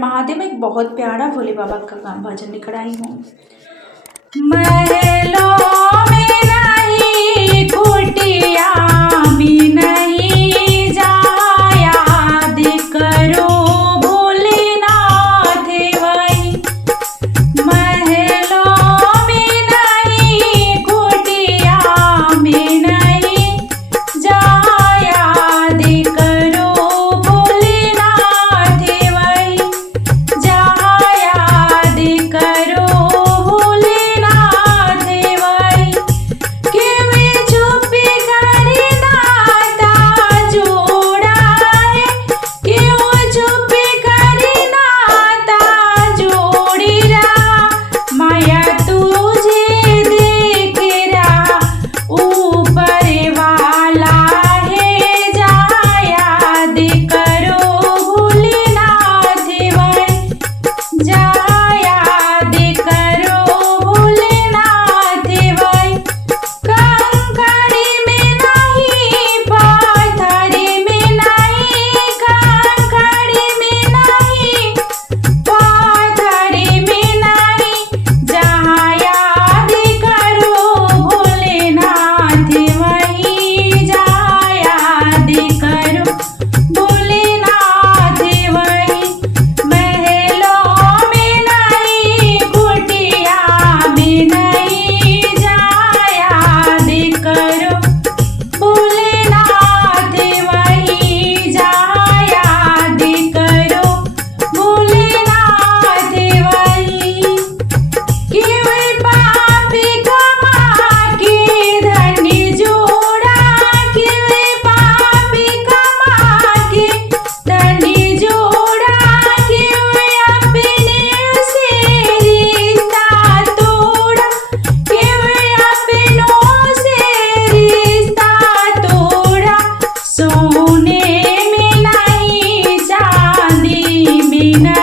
महादेव में एक बहुत प्यारा भोले बाबा का भजन लेकर आई हूँ। महलों में नहीं कुटिया में नहीं जाया करो भोलेनाथ वही। महलों में नहीं कुटिया में नहीं जाया करो भोलेनाथ वही। जहाँ याद करो भोलेनाथ वही। कि वे चुप करे नाता जोड़ा है। कि वो चुप करे नाता जोड़ी रहा। माया तुझे देख रहा ऊपर वाला है। जहाँ याद करो भोलेनाथ वही। जहाँ याद करो भोलेनाथ वही। कंकड़ में नहीं पत्थर में नहीं। कंकड़ में नहीं पत्थर में नहीं। जहाँ याद करो भोलेनाथ वही। जहाँ याद करो भोलेनाथ वही। महलों में नहीं कुटिया में नहीं। जहाँ याद करो भोलेनाथ वही। जहाँ याद करो भोलेनाथ वही। कि वे पाप कमा के धन जोड़ा। कि वे पाप कमा के धन जोड़ा। कि वे अपने से रिश्ता तोड़ा। कि वे अपनों से रिश्ता तोड़ा। सोने में नहीं चांदी में नहीं।